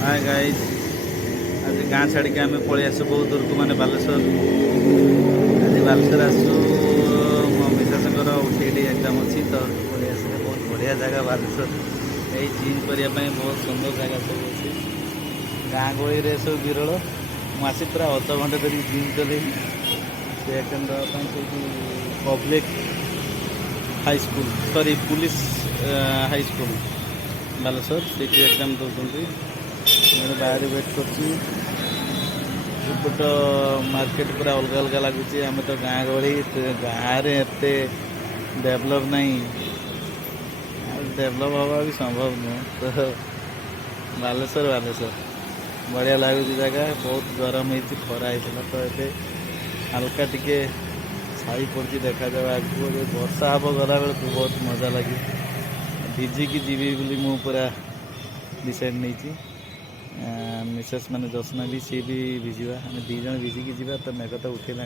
Hi guys आज गाँ छाड़ी आम पलि आसु बहुत दूर को माने बालेश्वर आज बालेश्वर आसु मो मिसेसर उठे एग्जाम अच्छी तो पलि आस बहुत बढ़िया जगह बालेश्वर यही जिम करने बहुत सुंदर जगह सब अच्छी गाँ गहली सब विरल मुझे पूरा अध घंटे धरी जिम चल एग्जाम देवाई public high school sorry police high school Baleshwar से एग्जाम दौरान बाहर वेट करपट मार्केट पूरा अलग अलग लगुच आम तो गाँ गहली गाँव में एत डेभलप नहीं डेभलप हवा भी संभव नुह तो बालेश्वर बढ़िया लगुच जगह बहुत गरम हो खरा होता तो ये हल्का टिके छाई पड़ी देखा जाए आगे वर्षा हम गला बेलू बहुत मजा लगे भिजिकी जीवी बोली मु पूरा डिसाइड नहीं मिसेस माने जसना भी सी भी भिजा आम दीज भिजिकी जावा तो मेघ तो उठेला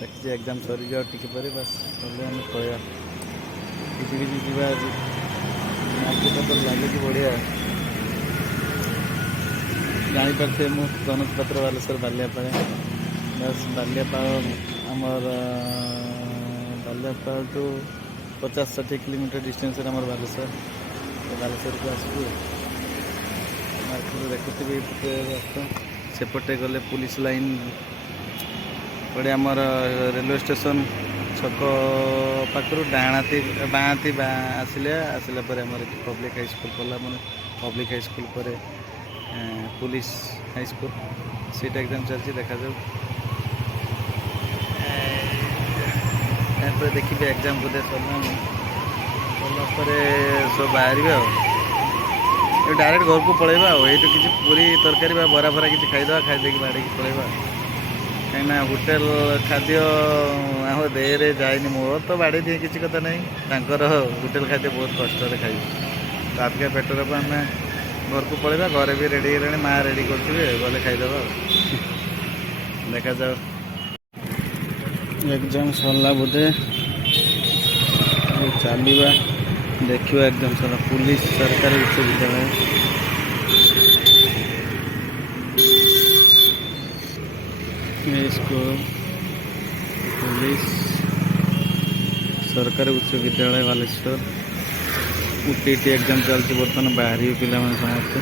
देखिए एग्जाम सरी जाओ टिके पर बस गले आम कहवा भिजी भिजी जावा आज मार्केट तो लगे कि बढ़िया जापारे मु कनक पात्र बालेश्वर बालियापाड़ बस बालियापाड़ आमर बालियापाड़ टू 50-60 किलोमीटर डिस्टेंस आम बालेश्वर बालेश्वर को आसू देखुवे रास्ता सेपटे गले पुलिस लाइन पड़े आमर रेलवे स्टेशन छक पाखर डाणाती बाँती आसला पर आम पब्लिक हाई स्कूल पढ़ला मैंने पब्लिक हाई स्कूल पर police high school seat exam चलती देखा जाऊ देखिए एग्जाम बोधे सरला सब बाहर डायरेक्ट घर को पलैबा ये तो किसी पूरी तरकारी बरा फरा किसी खाईदे खाईदे बाड़ी पलैबा कहीं होटेल खाद्य आम देहरे जाए मोर तो बाड़ी दिए किसी कथा नहीं होटेल खाद्य बहुत कष्ट खाई तो आपके पेटर को आम घर को पलैबा घर भी रेडी है माँ रेडी करेंगे गले खाईदे देखा जाओ एग्जाम सरला बोधे चलवा देखिए एग्जाम सरला पुलिस सरकारी उच्च विद्यालय स्कूल पुलिस सरकारी उच्च विद्यालय बालेश्वर UTT एग्जाम चलती बर्तमान बाहर पिला समस्ते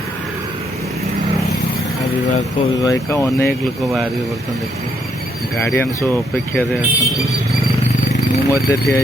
अभिभावक अभिभाविका अनेक लोक बाहर बर्तमान देखिए गार्डियन सब अपेक्षा मुझे ठिया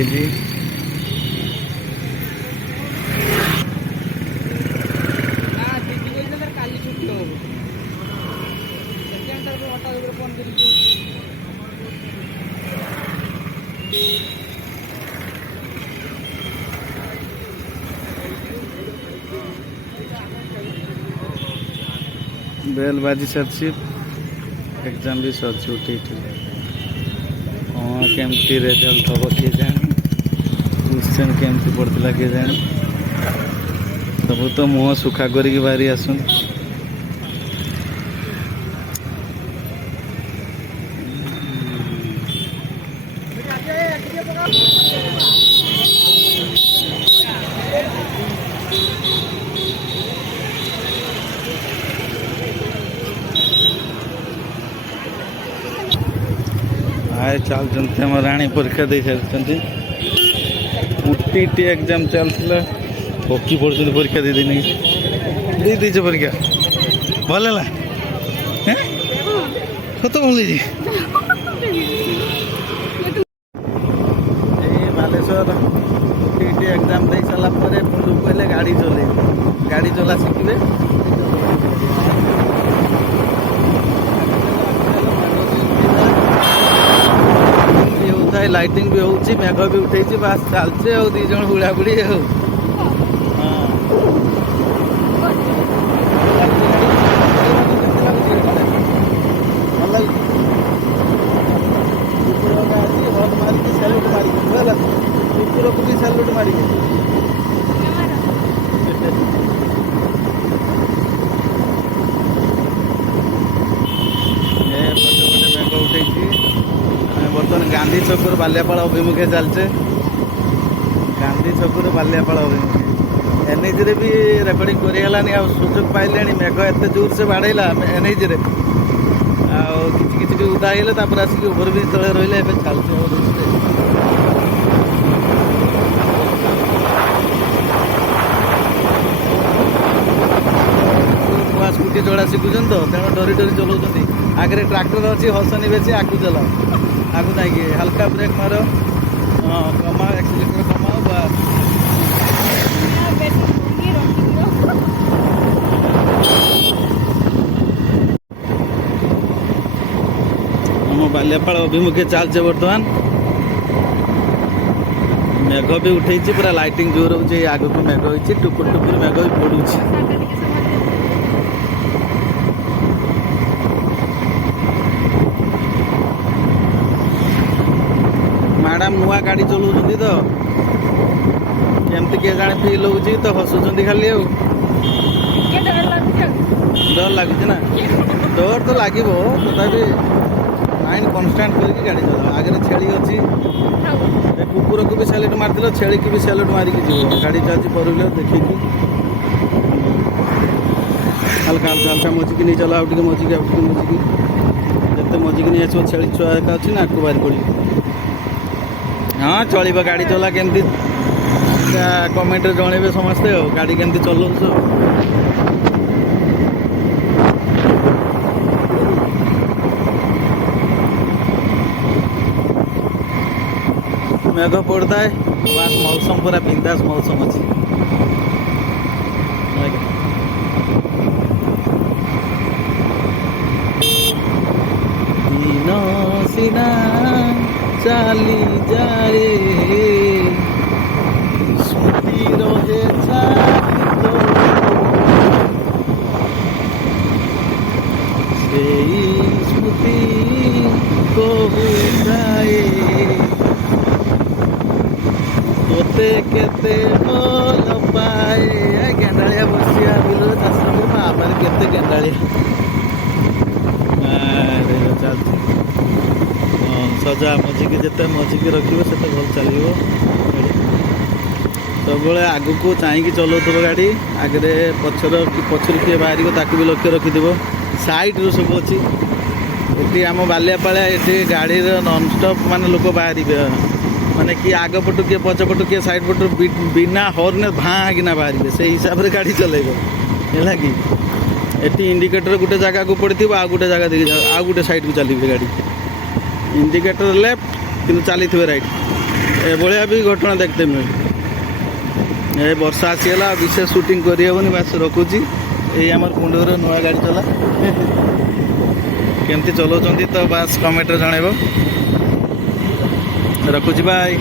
बेल बाजी सर एग्जाम भी सर UTT हाँ केमती रेजल्ट हम किए जानी क्वेश्चन केमती पड़ता किए जानी सब तो मुँह सुखा करके बाहरी आसन आए चलते आम राणी परीक्षा दे सारी UTT एग्जाम चलता पकी पड़ते परीक्षा दे दीचे परीक्षा भल है सत भल बालेश्वर UTT एग्जाम दे सारापर लोग कहले गाड़ी चला शिखे लाइटिंग भी होची मेघ भी उठे बास चलचे दी जन बुढ़ा बुढ़ी सैल्यूट मारिक मेघ उठे बर्तमान गांधी चौक बालियापाड़ अभिमुखे चलचे गांधी चौक बालियापाड़ अभिमुखे ଏନ୍ଏଚ୍ରେ ବି ରେକର୍ଡିଂ କରିହେଲାନି ଆଉ ସୁଯୋଗ ପାଇଲେଣି। ମେଘ ଏତେ ଜୋର ସେ ବାଡ଼େଇଲା ଏନ୍ଏଚ୍ରେ ଆଉ କିଛି କିଛି ବି ଉଦା ହେଇଗଲେ ତାପରେ ଆସିକି ଓଭରବ୍ରିଜ୍ ତଳେ ରହିଲେ। ଏବେ ଚାଲିଛି ଆଉ ନୂଆ ସ୍କୁଟି ଚଢ଼ା ଶିଖୁଛନ୍ତି ତ ତେଣୁ ଡରି ଡରି ଚଲାଉଛନ୍ତି। ଆଗରେ ଟ୍ରାକ୍ଟର ଅଛି ହସନି ବେଶୀ ଆଗକୁ ଚଲାଅ, ଆଗକୁ ଯାଇକି ହାଲକା ବ୍ରେକ୍ ମାର, ହଁ କମାଅ ଏକ୍ସିଲେଟର କମାଅ ବା ଆମ ବାଲିଆପାଳ ଅଭିମୁଖେ ଚାଲିଛେ ବର୍ତ୍ତମାନ। ମେଘ ବି ଉଠେଇଛି, ପୁରା ଲାଇଟିଂ ଜୋର ହଉଛି। ଆଗକୁ ମେଘ ହେଇଛି, ଟୁପୁର ଟୁପୁର ମେଘ ବି ପଡୁଛି। ମ୍ୟାଡ଼ାମ ନୂଆ ଗାଡ଼ି ଚଲାଉଛନ୍ତି ତ କେମିତି କିଏ ଜାଣେ ଫିଲ୍ ହେଉଛି ତ ହସୁଛନ୍ତି ଖାଲି। ଆଉ ଡର ଲାଗୁଛି ନା? ଡର ତ ଲାଗିବ, ତଥାପି ମାଇଣ୍ଡ କନଷ୍ଟାଣ୍ଟ କରିକି ଗାଡ଼ି ଚଲାଅ। ଆଗରେ ଛେଳି ଅଛି, ଏ କୁକୁରକୁ ବି ସାଲେଟ୍ ମାରିଦେଲ, ଛେଳିକି ବି ସାଲେଟ୍ ମାରିକି ଯିବ। ଗାଡ଼ି ଚାଲିଛି ଫୋର୍ ହ୍ୱିଲର ଦେଖିକି ହାଲକା ହାଲକା ହାଲକା ମଜିକି ନେଇ ଚଲା। ଆଉ ଟିକେ ମଜିକି, ଆଉ ଟିକେ ମଜିକି, ଯେତେ ମଜିକି ନେଇ ଆସିବ। ଛେଳି ଛୁଆ ଏକା ଅଛି ନା ଆଗକୁ ବାହାରି ପଡ଼ିବ। ହଁ ଚଳିବ। ଗାଡ଼ି ଚଲା କେମିତି କମେଣ୍ଟରେ ଜଣେଇବେ ସମସ୍ତେ ଆଉ ଗାଡ଼ି କେମିତି ଚଲାଉଛ। मेघ पड़ता है बस, मौसम पूरा बिंदास मौसम अच्छी। सीना चाली जाए स्मृति रहे स्मृति को तोते केते भल पाए। गेंडाଳିଆ ବସିବା ବିଲରେ ଚାଷ କରେ, ବାବାରେ କେତେ ଗେଣ୍ଡାଳିଆ ଚାଲିଛି। ସଜା ମଜିକି ଯେତେ ମଜିକି ରଖିବ ସେତେ ଭଲ ଚାଲିବ। ସବୁବେଳେ ଆଗକୁ ଚାହିଁକି ଚଲାଉଥିବ ଗାଡ଼ି। ଆଗରେ ପଛରୁ କିଏ ବାହାରିବ ତାକୁ ବି ଲକ୍ଷ୍ୟ ରଖିଥିବ। ସାଇଡ଼ରୁ ସବୁ ଅଛି। ଏଠି ଆମ ବାଲିଆପାଳିଆ ଏଠି ଗାଡ଼ିର ନନଷ୍ଟପ୍ ମାନେ ଲୋକ ବାହାରିବେ, ମାନେ କିଏ ଆଗ ପଟୁ କିଏ ପଛ ପଟୁ କିଏ ସାଇଡ଼୍ ପଟୁ ବିନା ହର୍ନରେ ଭାଁ କିନା ବାହାରିବେ। ସେଇ ହିସାବରେ ଗାଡ଼ି ଚଲେଇବ ହେଲା କି। ଏଠି ଇଣ୍ଡିକେଟର ଗୋଟେ ଜାଗାକୁ ପଡ଼ିଥିବ, ଆଉ ଗୋଟେ ଜାଗା ଦେଇକି ଆଉ ଗୋଟେ ସାଇଡ଼କୁ ଚାଲିବେ ଗାଡ଼ି। ଇଣ୍ଡିକେଟର ଲେଫ୍ଟ କିନ୍ତୁ ଚାଲିଥିବେ ରାଇଟ୍। ଏଭଳିଆ ବି ଘଟଣା ଦେଖିତେ ମିଳେ। ଏ ବର୍ଷା ଆସିଗଲା, ବିଶେଷ ସୁଟିଂ କରିହେବନି, ବାସ୍ ରଖୁଛି। ଏଇ ଆମର କୁଣ୍ଡୁର ନୂଆ ଗାଡ଼ି ଚଲା କେମିତି ଚଲାଉଛନ୍ତି ତ ବାସ୍ କମେଣ୍ଟରେ ଜଣାଇବ। ରଖୁଛି, ବାଏ।